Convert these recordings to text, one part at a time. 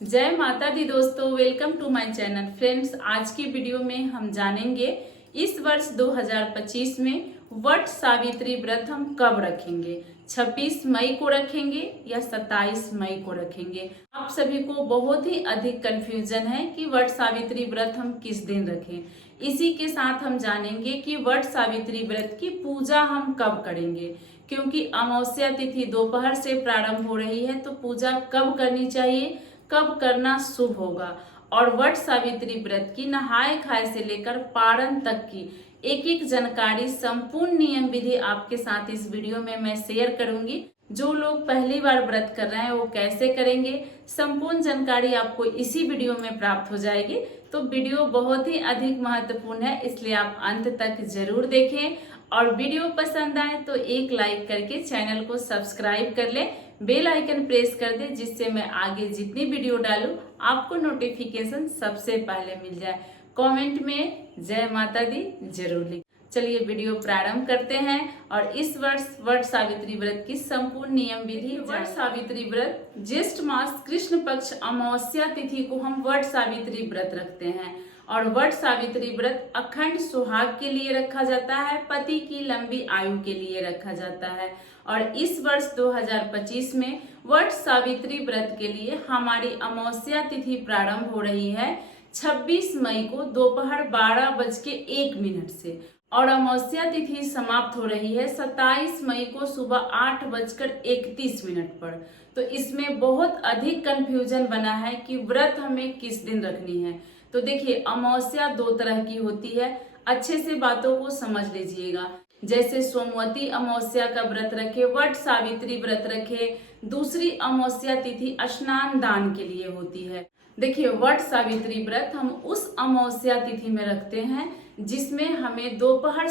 जय माता दी दोस्तों, welcome to my channel. Friends, आज की वीडियो में हम जानेंगे इस वर्ष 2025 में वट सावित्री व्रत हम कब रखेंगे। 26 मई को रखेंगे या 27 मई को रखेंगे। आप सभी को बहुत ही अधिक कंफ्यूजन है कि वट सावित्री व्रत हम किस दिन रखें। इसी के साथ हम जानेंगे कि वट सावित्री व्रत की पूजा हम कब करेंगे, क्योंकि अमावस्या तिथि दोपहर से प्रारंभ हो रही है। तो पूजा कब करनी चाहिए, कब करना शुभ होगा, और वट सावित्री व्रत की नहाय खाए से लेकर पारण तक की एक एक जानकारी, संपूर्ण नियम विधि आपके साथ इस वीडियो में मैं शेयर करूंगी। जो लोग पहली बार व्रत कर रहे हैं वो कैसे करेंगे, संपूर्ण जानकारी आपको इसी वीडियो में प्राप्त हो जाएगी। तो वीडियो बहुत ही अधिक महत्वपूर्ण है, इसलिए आप अंत तक जरूर देखें। और वीडियो पसंद आए तो एक लाइक करके चैनल को सब्सक्राइब कर ले, बेल आइकन प्रेस कर दे, जिससे मैं आगे जितनी वीडियो डालूं आपको नोटिफिकेशन सबसे पहले मिल जाए। कमेंट में जय माता दी जरूर लिख। चलिए वीडियो प्रारंभ करते हैं और इस वर्ष वट सावित्री व्रत की संपूर्ण नियम विधि। वट सावित्री व्रत ज्येष्ठ मास कृष्ण पक्ष अमावस्या तिथि को हम वट सावित्री व्रत रखते हैं। और वट सावित्री व्रत अखंड सुहाग के लिए रखा जाता है, पति की लंबी आयु के लिए रखा जाता है। और इस वर्ष 2025 में वट सावित्री व्रत के लिए हमारी अमावस्या तिथि प्रारंभ हो रही है 26 मई को दोपहर 12:01 से, और अमावस्या तिथि समाप्त हो रही है 27 मई को सुबह 8:31 पर। तो इसमें बहुत अधिक कंफ्यूजन बना है कि व्रत हमें किस दिन रखनी है। तो देखिए, अमावस्या दो तरह की होती है, अच्छे से बातों को समझ लीजिएगा। जैसे सोमवती अमावस्या का व्रत रखे, वट सावित्री व्रत रखे। दूसरी अमावस्या तिथि स्नान दान के लिए होती है। देखिए, वट सावित्री व्रत हम उस अमावस्या तिथि में रखते हैं जिसमें हमें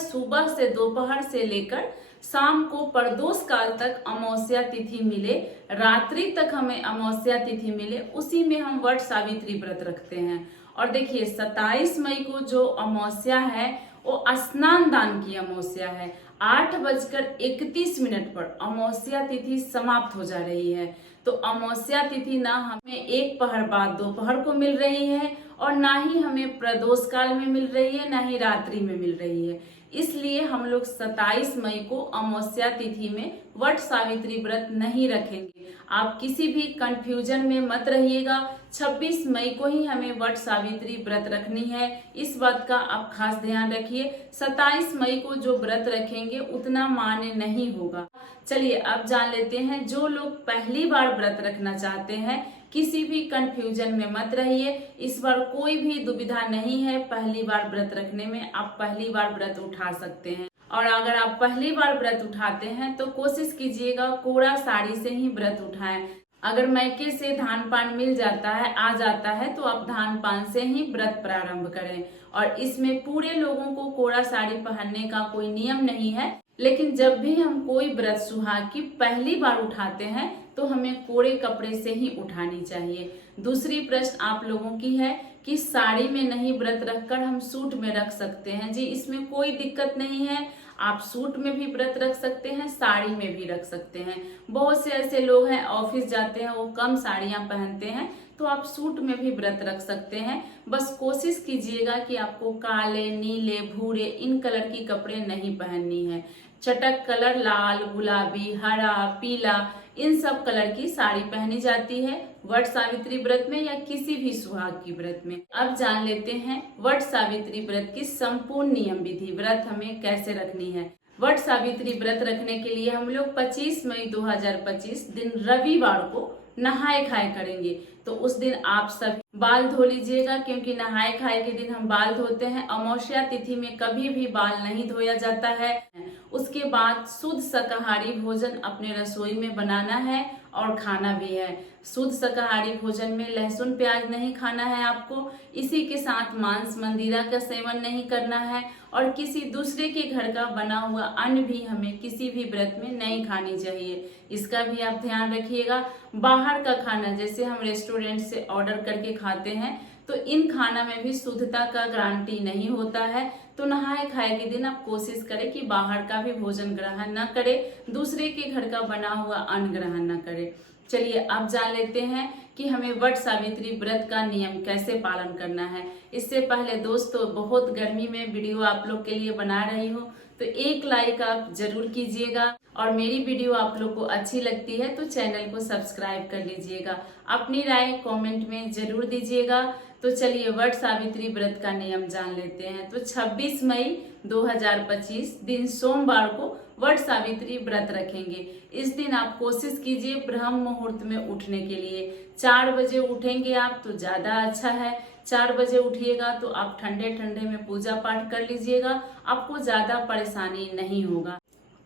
सुबह से दोपहर से लेकर शाम को प्रदोष काल तक अमावस्या तिथि मिले, रात्रि तक हमें अमावस्या तिथि मिले, उसी में हम वट सावित्री व्रत रखते हैं। और देखिए, 27 मई को जो अमावस्या है वो स्नान दान की अमावस्या है। 8:31 पर अमावस्या तिथि समाप्त हो जा रही है। तो अमावस्या तिथि ना हमें एक पहर बाद दोपहर को मिल रही है, और ना ही हमें प्रदोष काल में मिल रही है, ना ही रात्रि में मिल रही है। इसलिए हम लोग 27 मई को अमावस्या तिथि में वट सावित्री व्रत नहीं रखेंगे। आप किसी भी कंफ्यूजन में मत रहिएगा। 26 मई को ही हमें वट सावित्री व्रत रखनी है, इस बात का आप खास ध्यान रखिए। 27 मई को जो व्रत रखेंगे उतना मान्य नहीं होगा। चलिए अब जान लेते हैं, जो लोग पहली बार व्रत रखना चाहते हैं किसी भी कंफ्यूजन में मत रहिए। इस बार कोई भी दुविधा नहीं है, पहली बार व्रत रखने में आप पहली बार व्रत उठा सकते हैं। और अगर आप पहली बार व्रत उठाते हैं तो कोशिश कीजिएगा कोरा साड़ी से ही व्रत उठाएं। अगर मैके से धान पान मिल जाता है, आ जाता है, तो आप धान पान से ही व्रत प्रारंभ करें। और इसमें पूरे लोगों को कोरा साड़ी पहनने का कोई नियम नहीं है, लेकिन जब भी हम कोई व्रत सुहाग की पहली बार उठाते हैं तो हमें कोरे कपड़े से ही उठानी चाहिए। दूसरी प्रश्न आप लोगों की है कि साड़ी में नहीं व्रत रखकर हम सूट में रख सकते हैं। जी, इसमें कोई दिक्कत नहीं है। आप सूट में भी व्रत रख सकते हैं, साड़ी में भी रख सकते हैं। बहुत से ऐसे लोग हैं ऑफिस जाते हैं, वो कम साड़ियां पहनते हैं, तो आप सूट में भी व्रत रख सकते हैं। बस कोशिश कीजिएगा कि आपको काले, नीले, भूरे इन कलर की कपड़े नहीं पहननी है। चटक कलर, लाल, गुलाबी, हरा, पीला, इन सब कलर की साड़ी पहनी जाती है वट सावित्री व्रत में या किसी भी सुहाग की व्रत में। अब जान लेते हैं वट सावित्री व्रत की संपूर्ण नियम विधि, व्रत हमें कैसे रखनी है। वट सावित्री व्रत रखने के लिए हम लोग 25 मई 2025 दिन रविवार को नहाए खाए करेंगे। तो उस दिन आप सब बाल धो लीजिएगा, क्योंकि नहाए खाए के दिन हम बाल धोते हैं। अमावस्या तिथि में कभी भी बाल नहीं धोया जाता है। उसके बाद शुद्ध शाकाहारी भोजन अपने रसोई में बनाना है और खाना भी है। शुद्ध शाकाहारी भोजन में लहसुन प्याज नहीं खाना है आपको। इसी के साथ मांस मंदिरा का सेवन नहीं करना है, और किसी दूसरे के घर का बना हुआ अन्न भी हमें किसी भी व्रत में नहीं खानी चाहिए। इसका भी आप ध्यान रखिएगा। बाहर का खाना, जैसे हम रेस्टोरेंट से ऑर्डर करके खाते हैं, तो इन खाना में भी शुद्धता का गारंटी नहीं होता है। तो नहाए खाए के दिन आप कोशिश करें कि बाहर का भी भोजन ग्रहण न करें, दूसरे के घर का बना हुआ अन्न ग्रहण न करें। चलिए अब जान लेते हैं कि हमें वट सावित्री व्रत का नियम कैसे पालन करना है। इससे पहले दोस्तों, बहुत गर्मी में वीडियो आप लोग के लिए बना रही हूँ, तो एक लाइक आप जरूर कीजिएगा और मेरी वीडियो आप लोग को अच्छी लगती है तो चैनल को सब्सक्राइब कर लीजिएगा। अपनी राय कमेंट में जरूर दीजिएगा। तो चलिए वट सावित्री व्रत का नियम जान लेते हैं। तो 26 मई 2025 दिन सोमवार को वट सावित्री व्रत रखेंगे। इस दिन आप कोशिश कीजिए ब्रह्म मुहूर्त में उठने के लिए। 4 बजे उठेंगे आप तो ज्यादा अच्छा है। 4 बजे उठिएगा तो आप ठंडे ठंडे में पूजा पाठ कर लीजिएगा, आपको ज्यादा परेशानी नहीं होगा।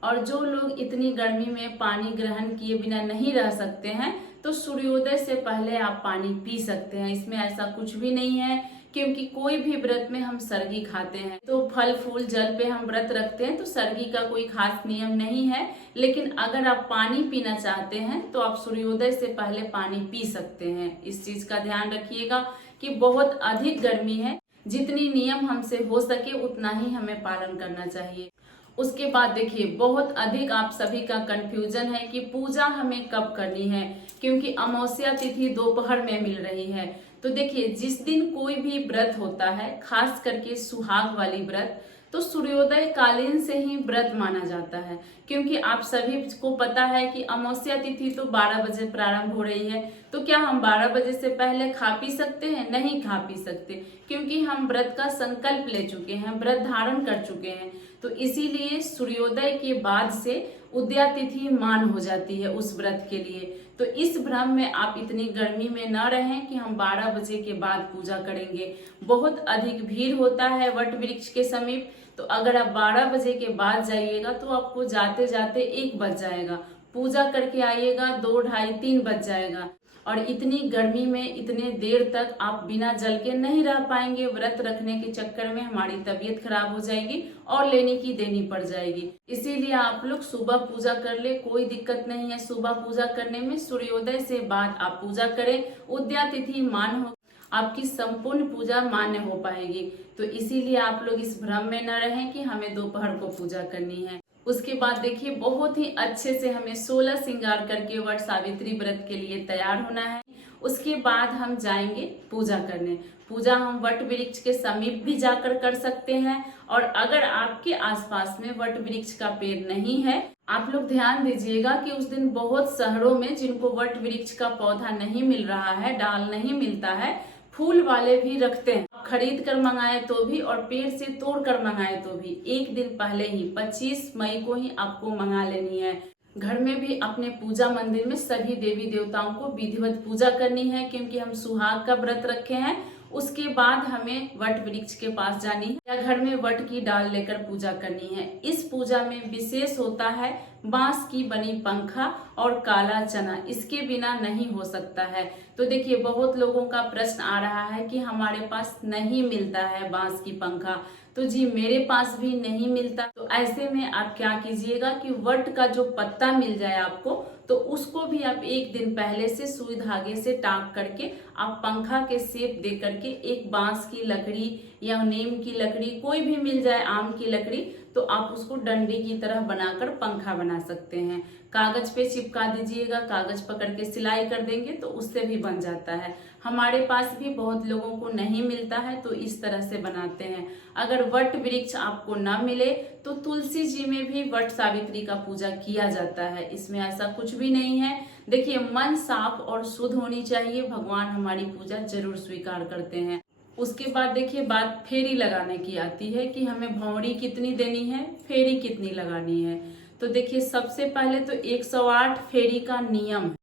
और जो लोग इतनी गर्मी में पानी ग्रहण किए बिना नहीं रह सकते हैं तो सूर्योदय से पहले आप पानी पी सकते हैं। इसमें ऐसा कुछ भी नहीं है, क्योंकि कोई भी व्रत में हम सरगी खाते हैं तो फल फूल जल पे हम व्रत रखते हैं, तो सरगी का कोई खास नियम नहीं है। लेकिन अगर आप पानी पीना चाहते हैं तो आप सूर्योदय से पहले पानी पी सकते हैं। इस चीज का ध्यान रखिएगा कि बहुत अधिक गर्मी है, जितनी नियम हमसे हो सके उतना ही हमें पालन करना चाहिए। उसके बाद देखिए, बहुत अधिक आप सभी का कंफ्यूजन है कि पूजा हमें कब करनी है, क्योंकि अमावस्या तिथि दोपहर में मिल रही है। तो देखिए, जिस दिन कोई भी व्रत होता है, खास करके सुहाग वाली व्रत, तो सूर्योदय कालीन से ही व्रत माना जाता है। क्योंकि आप सभी को पता है कि अमावस्या तिथि तो 12 बजे प्रारंभ हो रही है, तो क्या हम 12 बजे से पहले खा पी सकते हैं? नहीं खा पी सकते, क्योंकि हम व्रत का संकल्प ले चुके हैं, व्रत धारण कर चुके हैं। तो इसीलिए सूर्योदय के बाद से उदया तिथि मान हो जाती है उस व्रत के लिए। तो इस भ्रम में आप इतनी गर्मी में न रहें कि हम 12 बजे के बाद पूजा करेंगे। बहुत अधिक भीड़ होता है वट वृक्ष के समीप, तो अगर आप 12 बजे के बाद जाइएगा तो आपको जाते जाते 1 बज जाएगा, पूजा करके आइएगा 2, ढाई, 3 बज जाएगा। और इतनी गर्मी में इतने देर तक आप बिना जल के नहीं रह पाएंगे। व्रत रखने के चक्कर में हमारी तबीयत खराब हो जाएगी और लेने की देनी पड़ जाएगी। इसीलिए आप लोग सुबह पूजा कर ले, कोई दिक्कत नहीं है। सुबह पूजा करने में सूर्योदय से बाद आप पूजा करें, उदया तिथि मान हो, आपकी संपूर्ण पूजा मान्य हो पाएगी। तो इसीलिए आप लोग इस भ्रम में न रहें कि हमें दोपहर को पूजा करनी है। उसके बाद देखिए, बहुत ही अच्छे से हमें 16 श्रृंगार करके वट सावित्री व्रत के लिए तैयार होना है। उसके बाद हम जाएंगे पूजा करने। पूजा हम वट वृक्ष के समीप भी जाकर कर सकते हैं, और अगर आपके आसपास में वट वृक्ष का पेड़ नहीं है, आप लोग ध्यान दीजिएगा कि उस दिन बहुत शहरों में जिनको वट वृक्ष का पौधा नहीं मिल रहा है, डाल नहीं मिलता है, फूल वाले भी रखते हैं। खरीद कर मंगाए तो भी और पेड़ से तोड़ कर मंगाए तो भी एक दिन पहले ही 25 मई को ही आपको मंगा लेनी है। घर में भी अपने पूजा मंदिर में सभी देवी देवताओं को विधिवत पूजा करनी है, क्योंकि हम सुहाग का व्रत रखे हैं। उसके बाद हमें वट वृक्ष के पास जानी है या घर में वट की डाल लेकर पूजा करनी है। इस पूजा में विशेष होता है बांस की बनी पंखा और काला चना, इसके बिना नहीं हो सकता है। तो देखिए, बहुत लोगों का प्रश्न आ रहा है कि हमारे पास नहीं मिलता है बांस की पंखा, तो जी मेरे पास भी नहीं मिलता। तो ऐसे में आप क्या कीजिएगा कि वट का जो पत्ता मिल जाए आपको, तो उसको भी आप एक दिन पहले से सुई धागे से टाक करके आप पंखा के शेप दे करके एक बांस की लकड़ी या नीम की लकड़ी, कोई भी मिल जाए, आम की लकड़ी, तो आप उसको डंडी की तरह बनाकर पंखा बना सकते हैं। कागज पे चिपका दीजिएगा, कागज पकड़ के सिलाई कर देंगे तो उससे भी बन जाता है। हमारे पास भी बहुत लोगों को नहीं मिलता है, तो इस तरह से बनाते हैं। अगर वट वृक्ष आपको न मिले तो तुलसी जी में भी वट सावित्री का पूजा किया जाता है, इसमें ऐसा कुछ भी नहीं है। देखिए, मन साफ और शुद्ध होनी चाहिए, भगवान हमारी पूजा जरूर स्वीकार करते हैं। उसके बाद देखिए, बात फेरी लगाने की आती है कि हमें भौंरी कितनी देनी है, फेरी कितनी लगानी है। तो देखिए, सबसे पहले तो 108 फेरी का नियम है,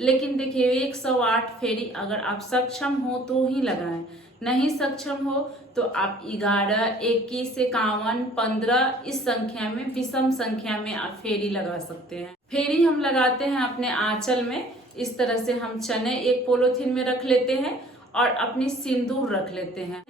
लेकिन देखिए 108 फेरी अगर आप सक्षम हो तो ही लगाएं, नहीं सक्षम हो तो आप 11, 21, 51, 15 इस संख्या में, विषम संख्या में आप फेरी लगा सकते हैं। फेरी हम लगाते हैं अपने आंचल में। इस तरह से हम चने एक पोलोथीन में रख लेते हैं और अपनी सिंदूर रख लेते हैं।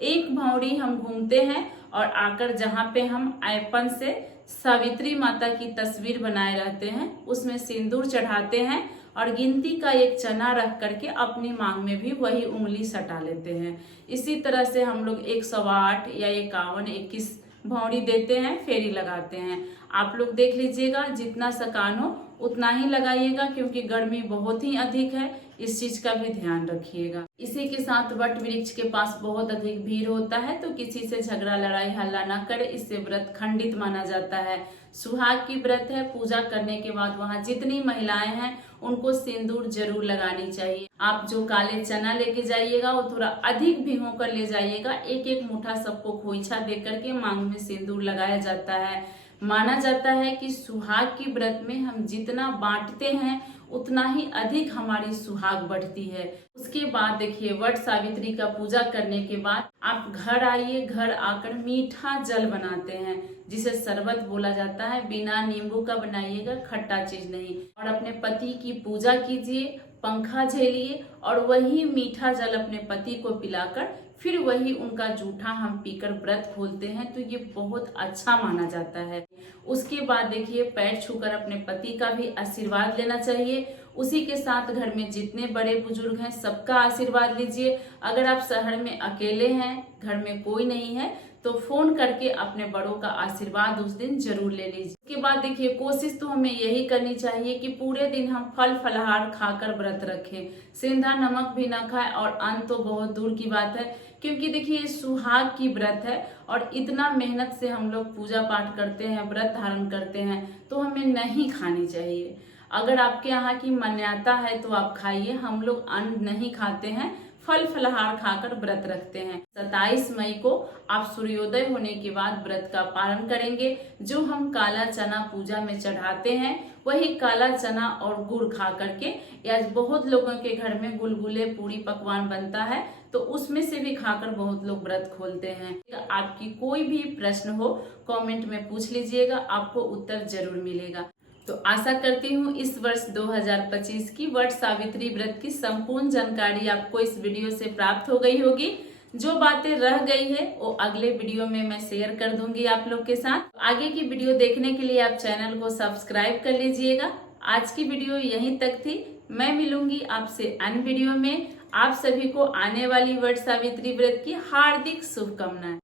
एक भौंरी हम घूमते हैं और आकर जहाँ पे हम ऐपन से सावित्री माता की तस्वीर बनाए रहते हैं उसमें सिंदूर चढ़ाते हैं और गिनती का एक चना रख करके अपनी मांग में भी वही उंगली सटा लेते हैं। इसी तरह से हम लोग 108 या 51, 21 भौंरी देते हैं, फेरी लगाते हैं। आप लोग देख लीजिएगा, जितना सकान हो उतना ही लगाइएगा, क्योंकि गर्मी बहुत ही अधिक है, इस चीज का भी ध्यान रखिएगा। इसी के साथ वट वृक्ष के पास बहुत अधिक भीड़ होता है, तो किसी से झगड़ा लड़ाई हल्ला ना करे, इससे व्रत खंडित माना जाता है। सुहाग की व्रत है, पूजा करने के बाद वहाँ जितनी महिलाएं हैं उनको सिंदूर जरूर लगानी चाहिए। आप जो काले चना लेके जाइएगा वो थोड़ा अधिक भिगो कर ले जाइएगा, एक एक मुट्ठा सबको खोइछा दे करके मांग में सिंदूर लगाया जाता है। माना जाता है कि सुहाग की व्रत में हम जितना बांटते हैं उतना ही अधिक हमारी सुहाग बढ़ती है। उसके बाद देखिए, वट सावित्री का पूजा करने के बाद आप घर आइए, घर आकर मीठा जल बनाते हैं जिसे शरबत बोला जाता है, बिना नींबू का बनाइएगा, खट्टा चीज नहीं। और अपने पति की पूजा कीजिए, पंखा झेलिए और वही मीठा जल अपने पति को पिलाकर फिर वही उनका जूठा हम पीकर व्रत खोलते हैं, तो ये बहुत अच्छा माना जाता है। उसके बाद देखिए, पैर छूकर अपने पति का भी आशीर्वाद लेना चाहिए। उसी के साथ घर में जितने बड़े बुजुर्ग हैं सबका आशीर्वाद लीजिए। अगर आप शहर में अकेले हैं, घर में कोई नहीं है, तो फोन करके अपने बड़ों का आशीर्वाद उस दिन जरूर ले लीजिए। उसके बाद देखिए, कोशिश तो हमें यही करनी चाहिए कि पूरे दिन हम फल फलहार खाकर व्रत रखें, सेंधा नमक भी ना खाएं, और अन्न तो बहुत दूर की बात है, क्योंकि देखिए सुहाग की व्रत है और इतना मेहनत से हम लोग पूजा पाठ करते हैं, व्रत धारण करते हैं, तो हमें नहीं खानी चाहिए। अगर आपके यहाँ की मान्यता है तो आप खाइए, हम लोग अन्न नहीं खाते हैं, फल फलहार खाकर व्रत रखते हैं। 27 मई को आप सूर्योदय होने के बाद व्रत का पालन करेंगे। जो हम काला चना पूजा में चढ़ाते हैं वही काला चना और गुड़ खा करके, या बहुत लोगों के घर में गुलगुले पूरी पकवान बनता है तो उसमें से भी खाकर बहुत लोग व्रत खोलते हैं। आपकी कोई भी प्रश्न हो कमेंट में पूछ लीजिएगा, आपको उत्तर जरूर मिलेगा। तो आशा करती हूँ इस वर्ष 2025 की वट सावित्री व्रत की संपूर्ण जानकारी आपको इस वीडियो से प्राप्त हो गई होगी। जो बातें रह गई है वो अगले वीडियो में मैं शेयर कर दूंगी आप लोग के साथ। आगे की वीडियो देखने के लिए आप चैनल को सब्सक्राइब कर लीजिएगा। आज की वीडियो यहीं तक थी, मैं मिलूंगी आपसे अन्य वीडियो में। आप सभी को आने वाली वट सावित्री व्रत की हार्दिक शुभकामनाएं।